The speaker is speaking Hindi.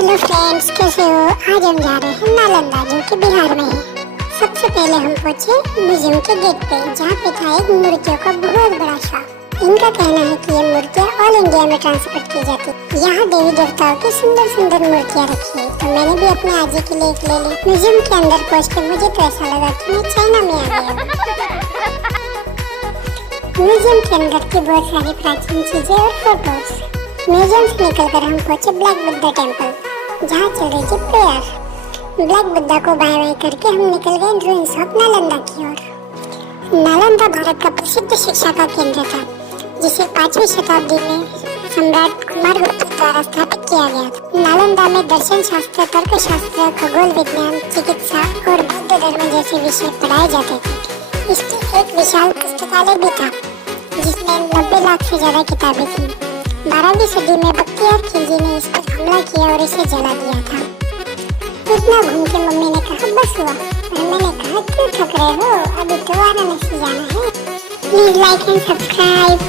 हेलो फ्रेंड्स, कैसे हो। आज हम जा रहे हैं नालंदा, जो कि बिहार में है। सबसे पहले हम पहुंचे म्यूजियम के गेट पे, जहाँ पे था एक मूर्तियों का बहुत बड़ा शॉप। इनका कहना है कि ये मूर्तियाँ ऑल इंडिया में ट्रांसपोर्ट की जाती। यहाँ देवी देवताओं की सुंदर सुंदर मूर्तियाँ रखी है, तो मैंने भी अपने आजी के लिए एक ले ली। म्यूजियम के अंदर पहुँच के मुझे तो ऐसा लगा कि मैं चाइना में आ गया। म्यूजियम के अंदर की बहुत सारी प्राचीन चीजें और फोटोज। म्यूजियम से निकलकर हम पहुंचे ब्लैक बुद्धा टेम्पल, जहाँ चल रही थी प्रेयर। ब्लैक बुद्धा को बाय बाय करके हम निकल गए रूइंस ऑफ नालंदा की ओर। नालंदा भारत का प्रसिद्ध शिक्षा का केंद्र था, जिसे 5वीं शताब्दी में सम्राट कुमारगुप्त द्वारा स्थापित किया गया था। नालंदा में दर्शन शास्त्र, तर्कशास्त्र, खगोल विज्ञान, चिकित्सा और बौद्ध धर्म जैसे विषय पढ़ाए जाते थे। इसकी एक विशाल पुस्तकालय भी था, जिसमें 90 लाख से ज्यादा किताबें थी। 12वीं सदी में बख्तियार खिलजी ने इस पर हमला किया और इसे जला दिया था। इतना घूम के मम्मी ने कहा बस हुआ, और मैंने कहा क्यों थक रहे हो, अभी तो वाराणसी जाना है। Please like and subscribe.